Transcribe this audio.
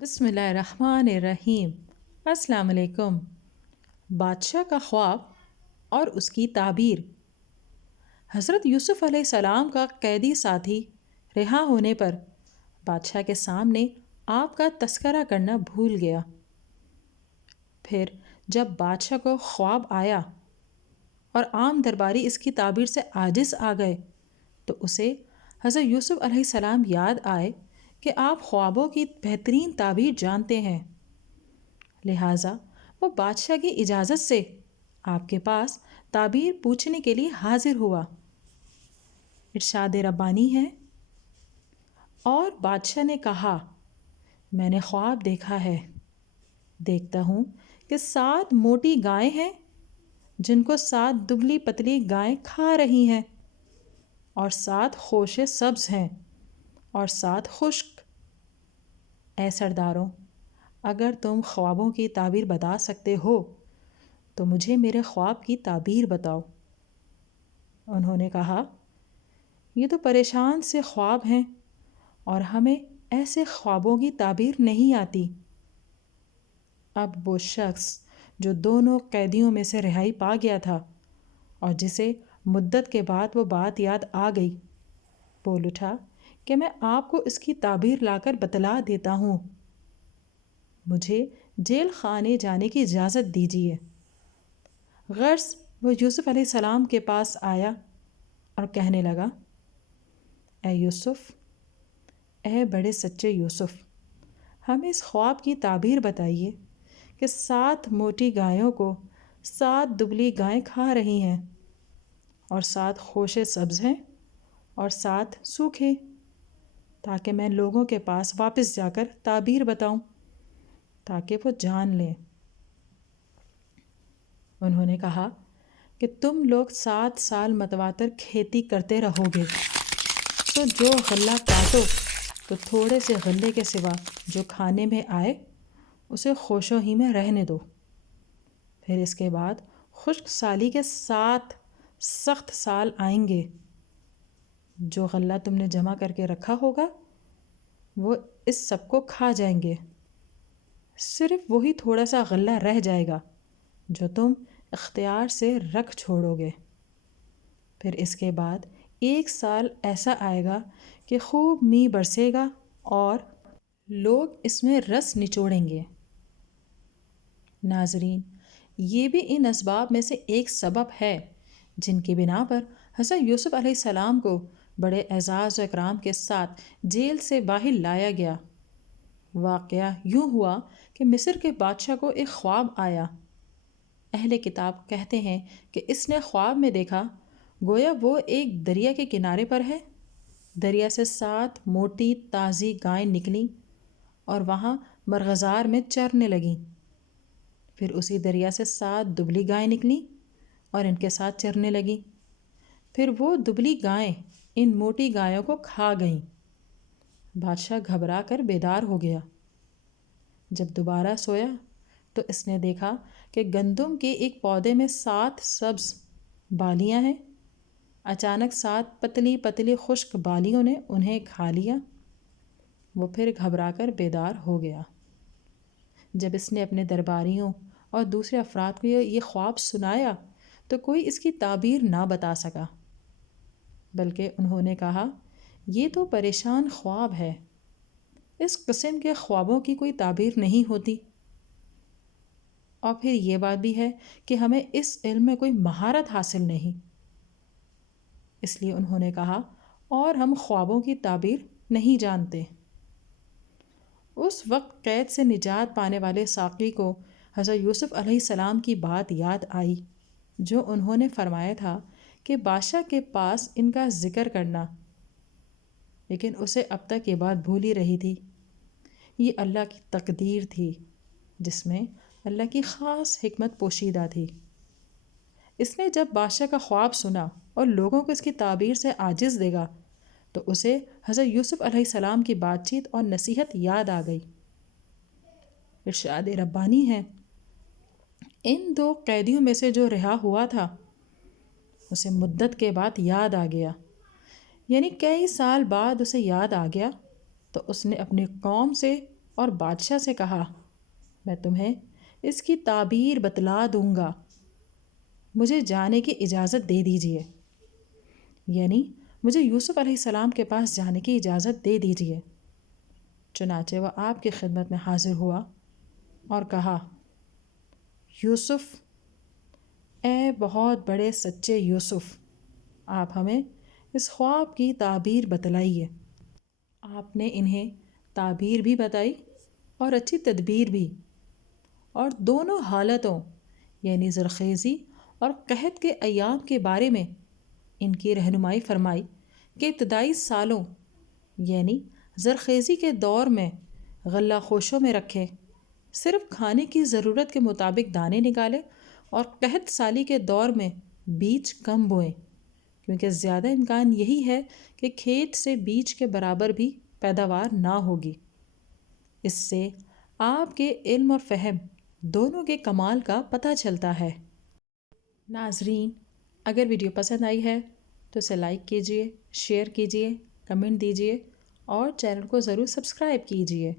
بسم اللہ الرحمن الرحیم۔ السلام علیکم۔ بادشاہ کا خواب اور اس کی تعبیر۔ حضرت یوسف علیہ السلام کا قیدی ساتھی رہا ہونے پر بادشاہ کے سامنے آپ کا تذکرہ کرنا بھول گیا۔ پھر جب بادشاہ کو خواب آیا اور عام درباری اس کی تعبیر سے عاجز آ گئے تو اسے حضرت یوسف علیہ السلام یاد آئے کہ آپ خوابوں کی بہترین تعبیر جانتے ہیں، لہٰذا وہ بادشاہ کی اجازت سے آپ کے پاس تعبیر پوچھنے کے لیے حاضر ہوا۔ ارشاد ربانی ہے، اور بادشاہ نے کہا، میں نے خواب دیکھا ہے، دیکھتا ہوں کہ 7 موٹی گائیں ہیں جن کو 7 دبلی پتلی گائیں کھا رہی ہیں، اور 7 خوشے سبز ہیں اور 7 خشک۔ اے سرداروں، اگر تم خوابوں کی تعبیر بتا سکتے ہو تو مجھے میرے خواب کی تعبیر بتاؤ۔ انہوں نے کہا، یہ تو پریشان سے خواب ہیں اور ہمیں ایسے خوابوں کی تعبیر نہیں آتی۔ اب وہ شخص جو دونوں قیدیوں میں سے رہائی پا گیا تھا اور جسے مدت کے بعد وہ بات یاد آ گئی، بول اٹھا کہ میں آپ کو اس کی تعبیر لا کر بتلا دیتا ہوں، مجھے جیل خانے جانے کی اجازت دیجیے۔ غرض وہ یوسف علیہ السلام کے پاس آیا اور کہنے لگا، اے یوسف، اے بڑے سچے یوسف، ہمیں اس خواب کی تعبیر بتائیے کہ 7 موٹی گایوں کو 7 دبلی گائیں کھا رہی ہیں، اور 7 خوشے سبز ہیں اور 7 سوکھے، تاکہ میں لوگوں کے پاس واپس جا کر تعبیر بتاؤں تاکہ وہ جان لیں۔ انہوں نے کہا کہ تم لوگ 7 سال متواتر کھیتی کرتے رہو گے، تو جو غلہ کاٹو تو تھوڑے سے غلے کے سوا جو کھانے میں آئے اسے خوشوں ہی میں رہنے دو۔ پھر اس کے بعد خشک سالی کے 7 سخت سال آئیں گے، جو غلہ تم نے جمع کر کے رکھا ہوگا وہ اس سب کو کھا جائیں گے، صرف وہی تھوڑا سا غلہ رہ جائے گا جو تم اختیار سے رکھ چھوڑو گے۔ پھر اس کے بعد 1 سال ایسا آئے گا کہ خوب می برسے گا اور لوگ اس میں رس نچوڑیں گے۔ ناظرین، یہ بھی ان اسباب میں سے ایک سبب ہے جن کی بنا پر حضرت یوسف علیہ السلام کو بڑے اعزاز و اکرام کے ساتھ جیل سے باہر لایا گیا۔ واقعہ یوں ہوا کہ مصر کے بادشاہ کو ایک خواب آیا۔ اہل کتاب کہتے ہیں کہ اس نے خواب میں دیکھا گویا وہ ایک دریا کے کنارے پر ہے، دریا سے 7 موٹی تازی گائیں نکلیں اور وہاں مرغزار میں چرنے لگیں۔ پھر اسی دریا سے 7 دبلی گائیں نکلیں اور ان کے ساتھ چرنے لگیں۔ پھر وہ دبلی گائیں ان موٹی گایوں کو کھا گئیں۔ بادشاہ گھبرا کر بیدار ہو گیا۔ جب دوبارہ سویا تو اس نے دیکھا کہ گندم کے ایک پودے میں 7 سبز بالیاں ہیں۔ اچانک 7 پتلی پتلی خشک بالیوں نے انہیں کھا لیا۔ وہ پھر گھبرا کر بیدار ہو گیا۔ جب اس نے اپنے درباریوں اور دوسرے افراد کو یہ خواب سنایا تو کوئی اس کی تعبیر نہ بتا سکا، بلکہ انہوں نے کہا، یہ تو پریشان خواب ہے، اس قسم کے خوابوں کی کوئی تعبیر نہیں ہوتی۔ اور پھر یہ بات بھی ہے کہ ہمیں اس علم میں کوئی مہارت حاصل نہیں، اس لیے انہوں نے کہا، اور ہم خوابوں کی تعبیر نہیں جانتے۔ اس وقت قید سے نجات پانے والے ساقی کو حضرت یوسف علیہ السلام کی بات یاد آئی جو انہوں نے فرمایا تھا کہ بادشاہ کے پاس ان کا ذکر کرنا، لیکن اسے اب تک یہ بات بھول ہی رہی تھی۔ یہ اللہ کی تقدیر تھی جس میں اللہ کی خاص حکمت پوشیدہ تھی۔ اس نے جب بادشاہ کا خواب سنا اور لوگوں کو اس کی تعبیر سے عاجز دے گا تو اسے حضرت یوسف علیہ السلام کی بات چیت اور نصیحت یاد آ گئی۔ ارشاد ربانی ہے، ان 2 قیدیوں میں سے جو رہا ہوا تھا اسے مدت کے بعد یاد آ گیا، یعنی کئی سال بعد اسے یاد آ گیا، تو اس نے اپنی قوم سے اور بادشاہ سے کہا، میں تمہیں اس کی تعبیر بتلا دوں گا، مجھے جانے کی اجازت دے دیجیے، یعنی مجھے یوسف علیہ السلام کے پاس جانے کی اجازت دے دیجیے۔ چنانچہ وہ آپ کی خدمت میں حاضر ہوا اور کہا، یوسف، اے بہت بڑے سچے یوسف، آپ ہمیں اس خواب کی تعبیر بتلائیے۔ آپ نے انہیں تعبیر بھی بتائی اور اچھی تدبیر بھی، اور دونوں حالتوں یعنی زرخیزی اور قحط کے ایام کے بارے میں ان کی رہنمائی فرمائی کہ ابتدائی سالوں یعنی زرخیزی کے دور میں غلہ خوشوں میں رکھے، صرف کھانے کی ضرورت کے مطابق دانے نکالے، اور قحط سالی کے دور میں بیج کم بوئیں، کیونکہ زیادہ امکان یہی ہے کہ کھیت سے بیج کے برابر بھی پیداوار نہ ہوگی۔ اس سے آپ کے علم اور فہم دونوں کے کمال کا پتہ چلتا ہے۔ ناظرین، اگر ویڈیو پسند آئی ہے تو اسے لائک کیجیے، شیئر کیجیے، کمنٹ دیجیے اور چینل کو ضرور سبسکرائب کیجیے۔